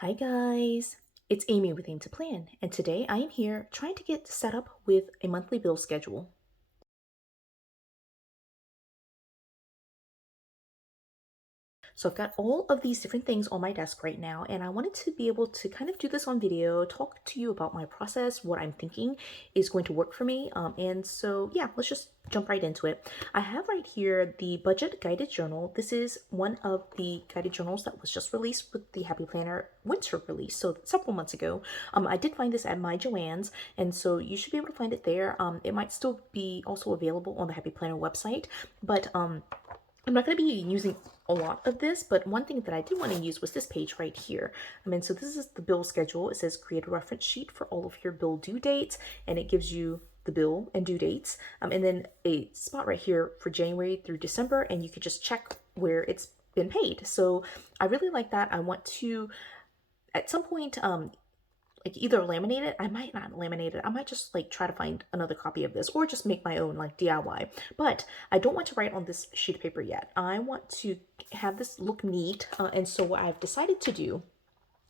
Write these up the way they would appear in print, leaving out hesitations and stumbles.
Hi guys, it's Amy with Aim to Plan, and today I am here trying to get set up with a monthly bill schedule. So I've got all of these different things on my desk right now, and I wanted to be able to kind of do this on video, talk to you about my process, what I'm thinking is going to work for me. And so yeah, let's just jump right into it. I have right here the budget guided journal. This is one of the guided journals that was just released with the Happy Planner winter release, so several months ago. I did find this at my Joann's, and so you should be able to find it there. It might still be also available on the Happy Planner website, but I'm not going to be using a lot of this, but one thing that I did want to use was this page right here. So this is the bill schedule. It says create a reference sheet for all of your bill due dates, and it gives you the bill and due dates, and then a spot right here for January through December, and you could just check where it's been paid. So I really like that. I want to, at some point, like either laminate it. I might not laminate it. I might just like try to find another copy of this or just make my own like DIY. But I don't want to write on this sheet of paper yet. I want to have this look neat. And so what I've decided to do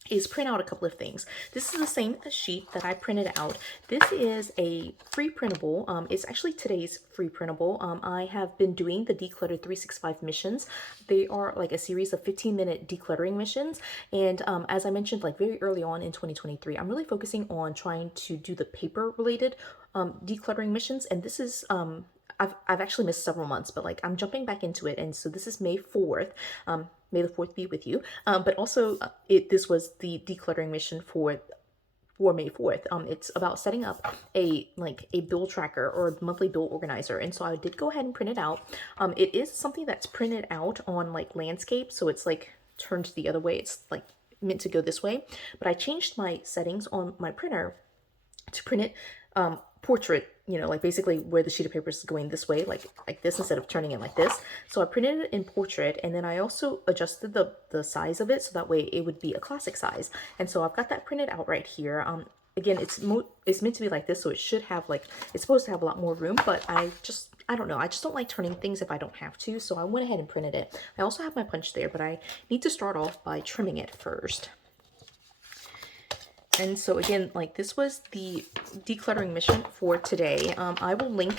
is print out a couple of things. This is the same sheet that I printed out. This is a free printable. It's actually today's free printable. I have been doing the Declutter 365 missions. They are like a series of 15-minute decluttering missions. And as I mentioned, like very early on in 2023, I'm really focusing on trying to do the paper related decluttering missions. And this is I've actually missed several months, but like I'm jumping back into it. And so this is May 4th. May the 4th be with you. But also, this was the decluttering mission for May 4th. It's about setting up a bill tracker or monthly bill organizer. And so I did go ahead and print it out. It is something that's printed out on like landscape, so it's like turned the other way. It's like meant to go this way. But I changed my settings on my printer to print it portrait, like basically where the sheet of paper is going this way, like this, instead of turning it like this. So I printed it in portrait, and then I also adjusted the size of it so that way it would be a classic size. And so I've got that printed out right here. Again, it's meant to be like this, so it should have like, it's supposed to have a lot more room, but I don't know. I just don't like turning things if I don't have to. So I went ahead and printed it. I also have my punch there, but I need to start off by trimming it first. And so again, like this was the decluttering mission for today. I will link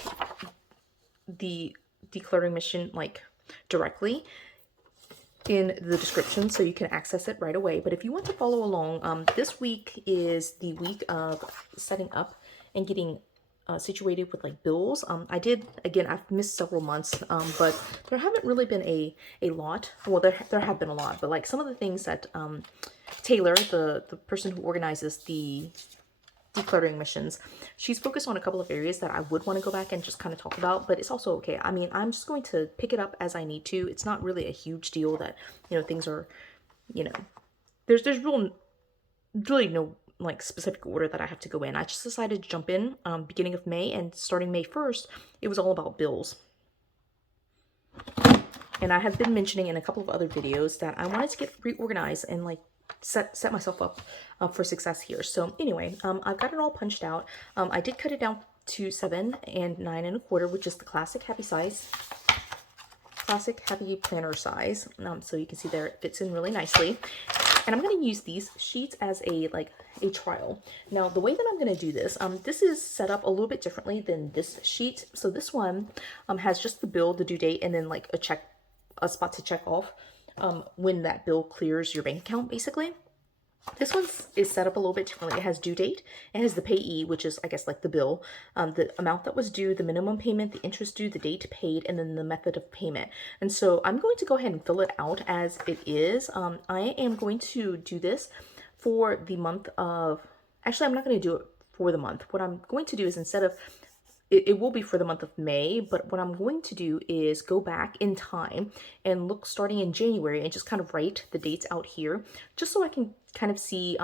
the decluttering mission like directly in the description so you can access it right away. But if you want to follow along, this week is the week of setting up and getting situated with like bills. I've missed several months, but there haven't really been a lot. Well, there have been a lot, but like some of the things that Taylor, the person who organizes the decluttering missions, she's focused on a couple of areas that I would want to go back and just kind of talk about, but it's also okay. I'm just going to pick it up as I need to. It's not really a huge deal that, things are, you know, there's really no like specific order that I have to go in. I just decided to jump in beginning of May, and starting May 1st, it was all about bills. And I have been mentioning in a couple of other videos that I wanted to get reorganized and like set myself up for success here. So anyway, I've got it all punched out. I did cut it down to 7 and 9 1/4, which is the classic happy planner size. So you can see there it fits in really nicely. And I'm going to use these sheets as a trial. Now, the way that I'm going to do this, this is set up a little bit differently than this sheet. So this one has just the bill, the due date, and then like a spot to check off when that bill clears your bank account, basically. This one is set up a little bit differently. It has due date, it has the payee, which is, I guess, like the bill, the amount that was due, the minimum payment, the interest due, the date paid, and then the method of payment. And so I'm going to go ahead and fill it out as it is. I am going to do this for the month of, actually, I'm not going to do it for the month. What I'm going to do is, instead of, it will be for the month of May, but what I'm going to do is go back in time and look starting in January and just kind of write the dates out here, just so I can kind of see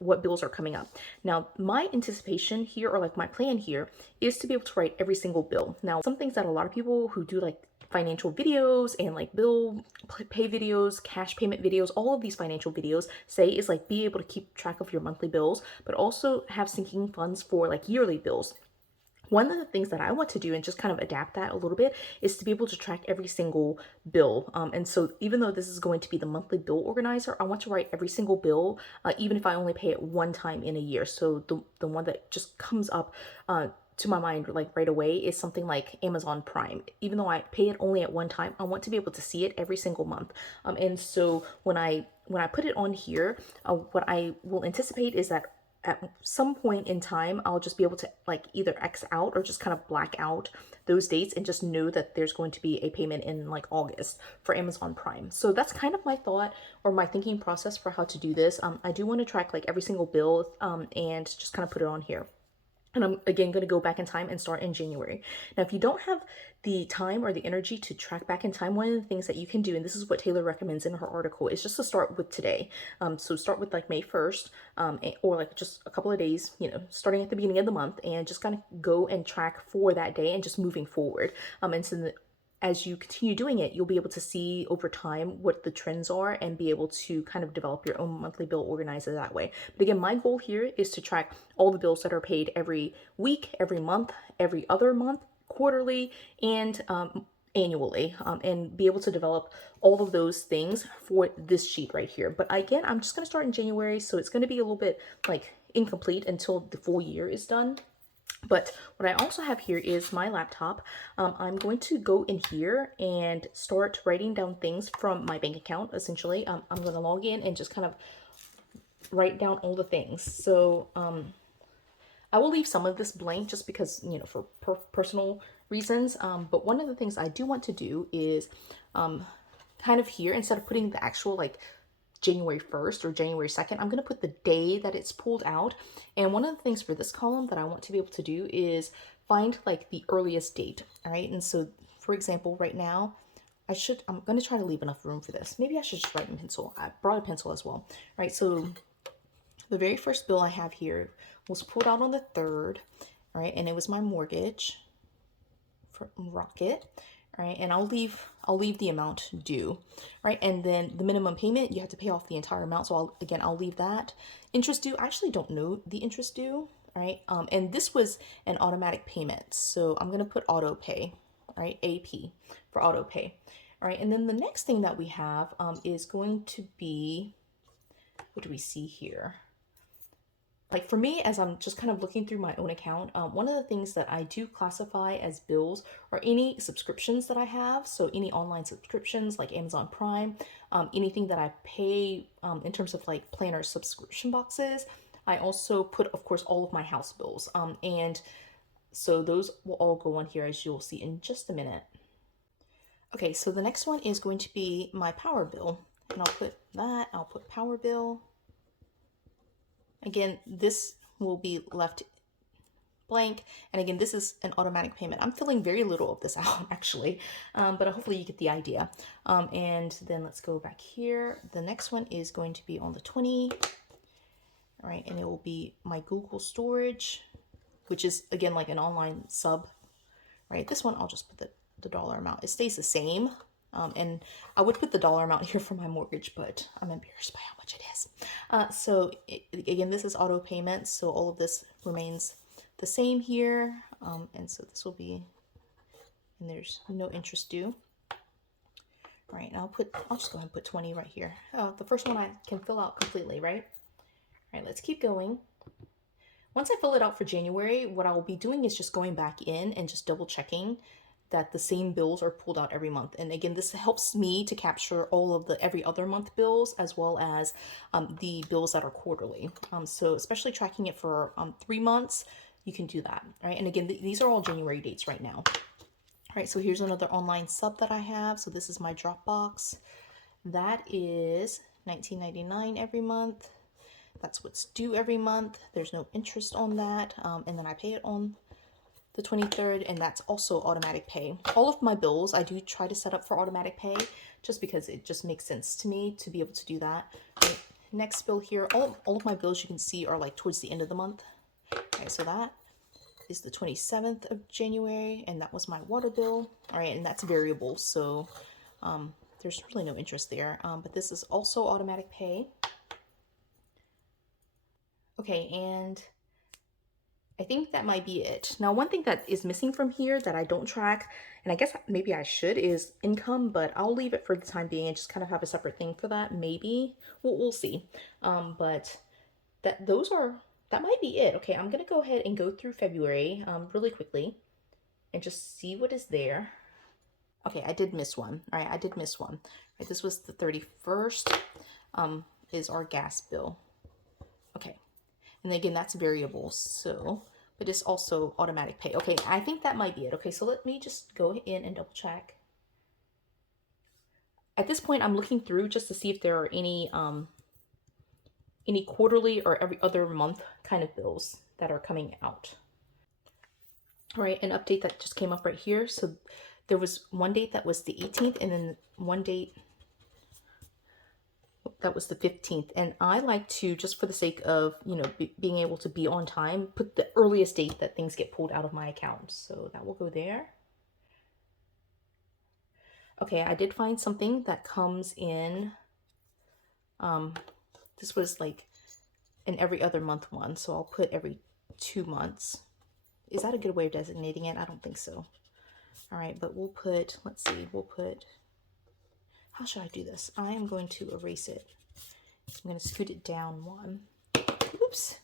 what bills are coming up. Now, my anticipation here, or like my plan here, is to be able to write every single bill. Now, some things that a lot of people who do like financial videos and like bill pay videos, cash payment videos, all of these financial videos say is like be able to keep track of your monthly bills, but also have sinking funds for like yearly bills. One of the things that I want to do and just kind of adapt that a little bit is to be able to track every single bill. And so even though this is going to be the monthly bill organizer, I want to write every single bill, even if I only pay it one time in a year. So the one that just comes up to my mind like right away is something like Amazon Prime. Even though I pay it only at one time, I want to be able to see it every single month. And so when I put it on here, what I will anticipate is that at some point in time, I'll just be able to like either X out or just kind of black out those dates and just know that there's going to be a payment in like August for Amazon Prime. So that's kind of my thought or my thinking process for how to do this. I do want to track like every single bill and just kind of put it on here. And I'm again going to go back in time and start in January. Now, if you don't have the time or the energy to track back in time, one of the things that you can do, and this is what Taylor recommends in her article, is just to start with today. So start with like May 1st, or like just a couple of days, starting at the beginning of the month, and just kind of go and track for that day and just moving forward. And so as you continue doing it, you'll be able to see over time what the trends are and be able to kind of develop your own monthly bill organizer that way. But again, my goal here is to track all the bills that are paid every week, every month, every other month, quarterly, and annually, and be able to develop all of those things for this sheet right here. But again, I'm just going to start in January, so it's going to be a little bit like incomplete until the full year is done. But what I also have here is my laptop. I'm going to go in here and start writing down things from my bank account, essentially. I'm going to log in and just kind of write down all the things. So I will leave some of this blank just because, for personal reasons. But one of the things I do want to do is kind of here, instead of putting the actual like January 1st or January 2nd, I'm going to put the day that it's pulled out. And one of the things for this column that I want to be able to do is find like the earliest date. All right. And so, for example, right now, I'm going to try to leave enough room for this. Maybe I should just write in pencil. I brought a pencil as well. All right. So the very first bill I have here was pulled out on the 3rd. All right. And it was my mortgage for Rocket. All right, and I'll leave the amount due, right? And then the minimum payment, you have to pay off the entire amount. So I'll leave that. Interest due, I actually don't know the interest due, all right? And this was an automatic payment, so I'm gonna put auto pay, all right? AP for auto pay, all right? And then the next thing that we have is going to be, what do we see here? Like for me, as I'm just kind of looking through my own account, one of the things that I do classify as bills are any subscriptions that I have. So any online subscriptions like Amazon Prime, anything that I pay in terms of like planner subscription boxes. I also put, of course, all of my house bills. And so those will all go on here, as you'll see in just a minute. Okay, so the next one is going to be my power bill. And I'll put power bill. Again, this will be left blank. And again, this is an automatic payment. I'm filling very little of this out actually, but hopefully you get the idea. And then let's go back here. The next one is going to be on the 20. All right, and it will be my Google storage, which is again like an online sub, right? This one, I'll just put the dollar amount. It stays the same. And I would put the dollar amount here for my mortgage, but I'm embarrassed by how much it is. Again, this is auto payments, so all of this remains the same here. And so this will be, and there's no interest due. All right, and I'll just go ahead and put 20 right here. Oh, the first one I can fill out completely, right? All right, let's keep going. Once I fill it out for January, what I'll be doing is just going back in and just double checking that the same bills are pulled out every month. And again, this helps me to capture all of the every other month bills as well as the bills that are quarterly. So especially tracking it for 3 months, you can do that, right? And again, these are all January dates right now. All right, so here's another online sub that I have. So this is my Dropbox. That is $19.99 every month. That's what's due every month. There's no interest on that. And then I pay it on the 23rd, and that's also automatic pay. All of my bills I do try to set up for automatic pay just because it just makes sense to me to be able to do that. Right, next bill here, all of my bills you can see are like towards the end of the month. Okay, so that is the 27th of January, and that was my water bill. All right, and that's variable, so there's really no interest there, but this is also automatic pay. Okay, and I think that might be it. Now, one thing that is missing from here that I don't track, and I guess maybe I should, is income, but I'll leave it for the time being and just kind of have a separate thing for that. Maybe we'll see. But that might be it. Okay, I'm gonna go ahead and go through February really quickly and just see what is there. Okay, I did miss one. All right, I did miss one. All right, this was the 31st. Is our gas bill. Okay, and again, that's variable, so, but it's also automatic pay. Okay, I think that might be it. Okay, so let me just go in and double check. At this point, I'm looking through just to see if there are any quarterly or every other month kind of bills that are coming out. All right, an update that just came up right here. So there was one date that was the 18th, and then one date that was the 15th. And I like to, just for the sake of, you know, being able to be on time, put the earliest date that things get pulled out of my account. So that will go there. Okay, I did find something that comes in, this was like an every other month one. So I'll put every 2 months. Is that a good way of designating it? I don't think so. All right, but we'll put, let's see, we'll put, how should I do this? I am going to erase it. I'm going to scoot it down one. Oops.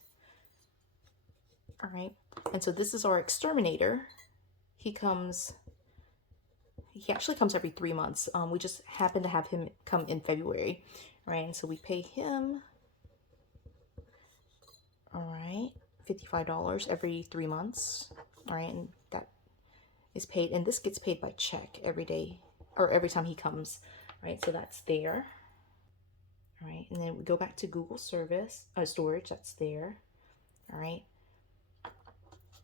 All right, and so this is our exterminator. He actually comes every 3 months. We just happen to have him come in February, right? And so we pay him, all right, $55 every 3 months. All right, and that is paid, and this gets paid by check every day or every time he comes, right? So that's there. All right, and then we go back to Google storage, that's there. All right,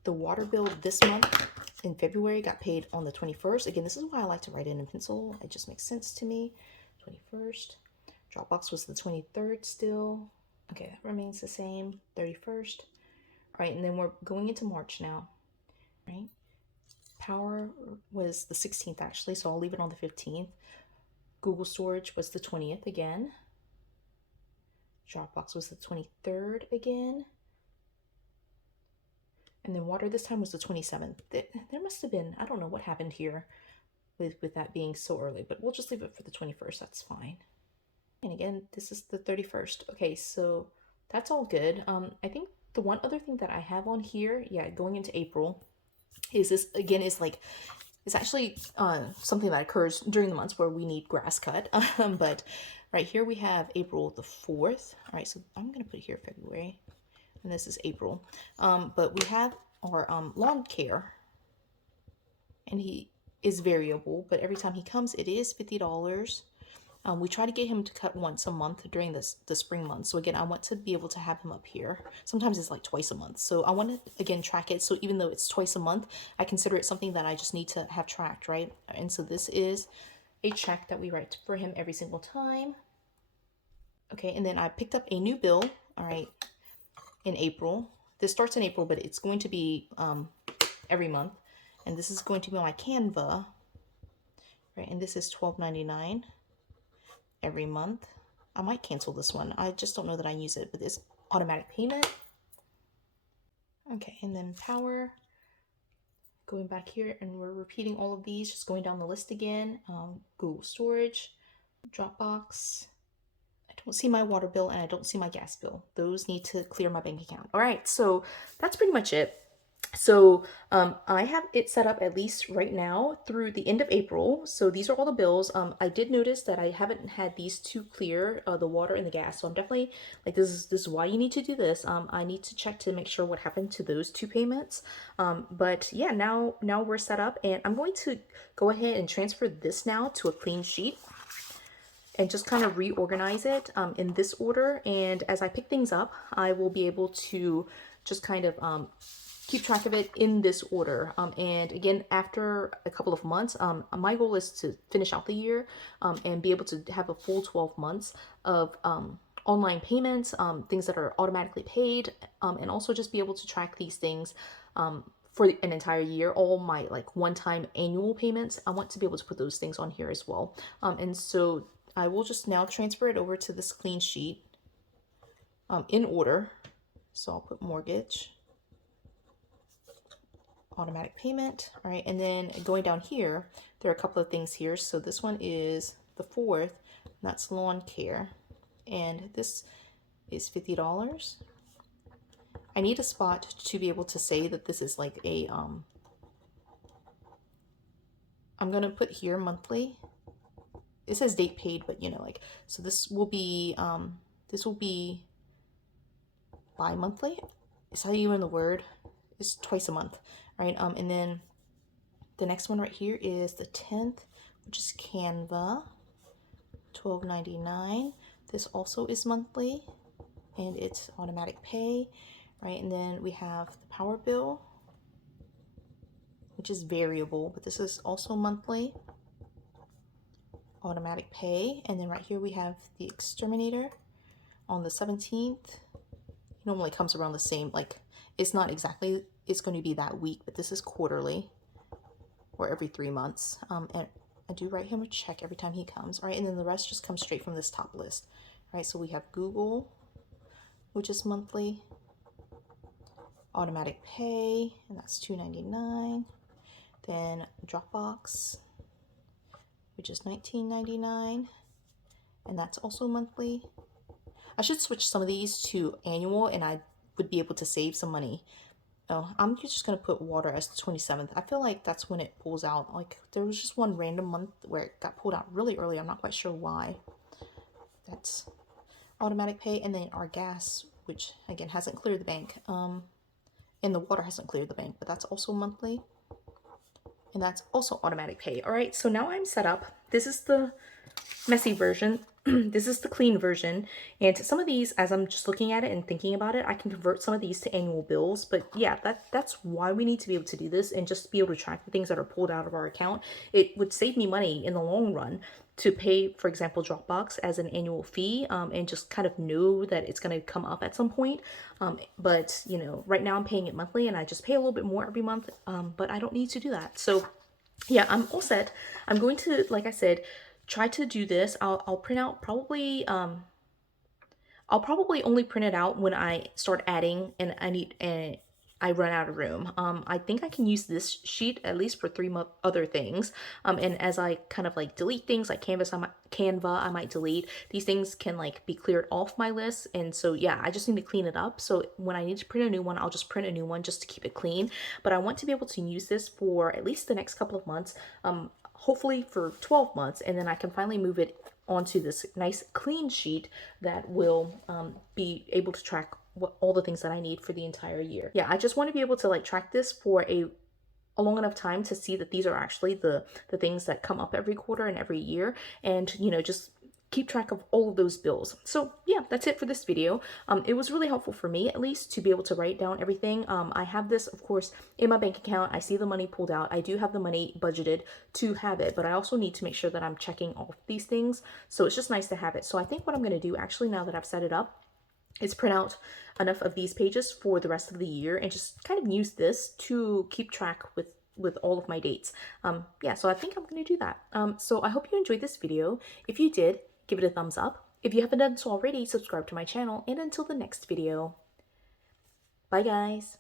the water bill this month in February got paid on the 21st. Again, this is why I like to write it in pencil. It just makes sense to me. 21st. Dropbox was the 23rd still. Okay, that remains the same. 31st. All right, and then we're going into March now, right? Power was the 16th actually, so I'll leave it on the 15th. Google storage was the 20th again. Dropbox was the 23rd again. And then water this time was the 27th. There must have been, I don't know what happened here with that being so early, but we'll just leave it for the 21st. That's fine. And again, this is the 31st. Okay, so that's all good. I think the one other thing that I have on here, yeah, going into April, is this again is like, it's actually something that occurs during the months where we need grass cut. But right here we have April the 4th. All right, so I'm gonna put here February, and this is April. But we have our lawn care, and he is variable, but every time he comes, it is $50. We try to get him to cut once a month during the spring months. So again, I want to be able to have him up here. Sometimes it's like twice a month. So I want to, again, track it. So even though it's twice a month, I consider it something that I just need to have tracked, right? And so this is a check that we write for him every single time. Okay, and then I picked up a new bill, all right, in April. This starts in April, but it's going to be every month. And this is going to be my Canva, right? And this is $12.99 every month. I might cancel this one. I just don't know that I use it, but it's automatic payment. Okay, and then power. Going back here, and we're repeating all of these, just going down the list again. Google storage, Dropbox. I don't see my water bill, and I don't see my gas bill. Those need to clear my bank account. All right, so that's pretty much it. So I have it set up at least right now through the end of April. So these are all the bills. I did notice that I haven't had these two clear, the water and the gas. So I'm definitely like, this is why you need to do this. I need to check to make sure what happened to those two payments. But yeah, now we're set up, and I'm going to go ahead and transfer this now to a clean sheet and just kind of reorganize it in this order. And as I pick things up, I will be able to just kind of keep track of it in this order. And again, after a couple of months, my goal is to finish out the year and be able to have a full 12 months of online payments, things that are automatically paid, and also just be able to track these things for an entire year. All my like one-time annual payments, I want to be able to put those things on here as well. And so I will just now transfer it over to this clean sheet in order. So I'll put mortgage. automatic payment. All right, and then going down here, there are a couple of things here. So this one is the 4th, and that's lawn care, and this is $50. I need a spot to be able to say that this is like a I'm gonna put here monthly. It says date paid, but you know, like, so this will be bi-monthly. Is that even the word? It's twice a month, right? And then the next one right here is the 10th, which is Canva, $12.99. This also is monthly, and it's automatic pay, right? And then we have the power bill, which is variable, but this is also monthly, automatic pay. And then right here we have the exterminator on the 17th. It normally comes around the same, like, it's not exactly, it's going to be that week, but this is quarterly or every 3 months. And I do write him a check every time he comes, right? And then the rest just comes straight from this top list, right? So we have Google, which is monthly, automatic pay, and that's $2.99. Then Dropbox, which is $19.99, and that's also monthly. I should switch some of these to annual, and I would be able to save some money. Oh, I'm just gonna put water as the 27th. I feel like that's when it pulls out. Like, there was just one random month where it got pulled out really early. I'm not quite sure why. That's automatic pay. And then our gas, which again hasn't cleared the bank. And the water hasn't cleared the bank, but that's also monthly. And that's also automatic pay. All right, so now I'm set up. This is the messy version. This is the clean version. And some of these, as I'm just looking at it and thinking about it, I can convert some of these to annual bills. But yeah, that's why we need to be able to do this and just be able to track the things that are pulled out of our account. It would save me money in the long run to pay, for example, Dropbox as an annual fee, and just kind of know that it's going to come up at some point. But you know, right now I'm paying it monthly, and I just pay a little bit more every month. But I don't need to do that. So yeah, I'm all set. I'm going to, like I said, try to do this. I'll print out probably I'll probably only print it out when I start adding and I run out of room. I think I can use this sheet at least for 3 other things. And as I kind of like delete things like Canva, I might delete. These things can like be cleared off my list. And so yeah, I just need to clean it up. So when I need to print a new one, I'll just print a new one just to keep it clean. But I want to be able to use this for at least the next couple of months. Hopefully for 12 months, and then I can finally move it onto this nice clean sheet that will be able to track all the things that I need for the entire year. Yeah, I just want to be able to like track this for a long enough time to see that these are actually the things that come up every quarter and every year, and you know, just keep track of all of those bills. So yeah, that's it for this video. It was really helpful for me, at least, to be able to write down everything. I have this, of course, in my bank account. I see the money pulled out. I do have the money budgeted to have it, but I also need to make sure that I'm checking off these things. So it's just nice to have it. So I think what I'm going to do, actually, now that I've set it up, is print out enough of these pages for the rest of the year and just kind of use this to keep track with all of my dates. Yeah, so I think I'm going to do that. So I hope you enjoyed this video. If you did, give it a thumbs up. If you haven't done so already, subscribe to my channel, and until the next video, bye guys.